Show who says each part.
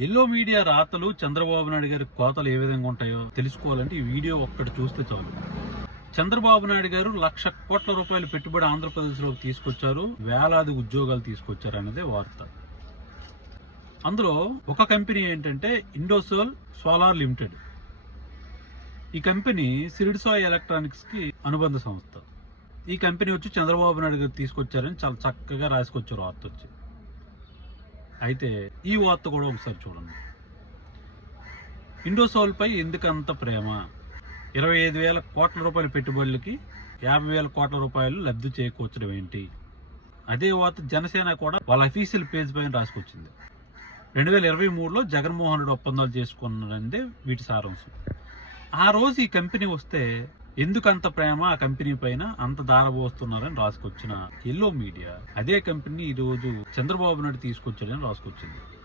Speaker 1: Yellow media రాతలు చంద్రబాబు నాయుడు గారి కోతలు ఏ విధంగా ఉంటాయో తెలుసుకోవాలంటే ఈ వీడియో ఒక్కటి చూస్తే చాలు. చంద్రబాబు నాయుడు గారు లక్ష కోట్ల రూపాయలు పెట్టుబడి ఆంధ్రప్రదేశ్లోకి తీసుకొచ్చారు వేలాది ఉద్యోగాలు తీసుకొచ్చారు అనేది వార్త. అందులో ఒక కంపెనీ ఏంటంటే ఇండోసోల్ సోలార్ లిమిటెడ్. ఈ కంపెనీ సిరిడ్సాయ్ ఎలక్ట్రానిక్స్కి అనుబంధ సంస్థ. ఈ కంపెనీ వచ్చి చంద్రబాబు నాయుడు గారు తీసుకొచ్చారని చాలా చక్కగా రాసుకొచ్చారు వార్త వచ్చి. అయితే ఈ వార్త కూడా ఒకసారి చూడండి. ఇండోసోల్ పై ఎందుకు అంత ప్రేమ? ఇరవై ఐదు వేల కోట్ల రూపాయల పెట్టుబడులకి యాభై వేల కోట్ల రూపాయలు లబ్ధి చేకూర్చడం ఏంటి? అదే వార్త జనసేన కూడా వాళ్ళ అఫీషియల్ పేజ్ పైన రాసుకొచ్చింది. రెండు వేల ఇరవై మూడులో జగన్మోహన్ రెడ్డి ఒప్పందాలు చేసుకున్నదే వీటి సారాంశం. ఆ రోజు ఈ కంపెనీ వస్తే ఎందుకు అంత ప్రేమ ఆ కంపెనీ పైన అంత దారబోస్తున్నారని రాసుకొచ్చిన ఎల్లో మీడియా అదే కంపెనీ ఈ రోజు చంద్రబాబు నాయుడు తీసుకొచ్చాడని రాసుకొచ్చింది.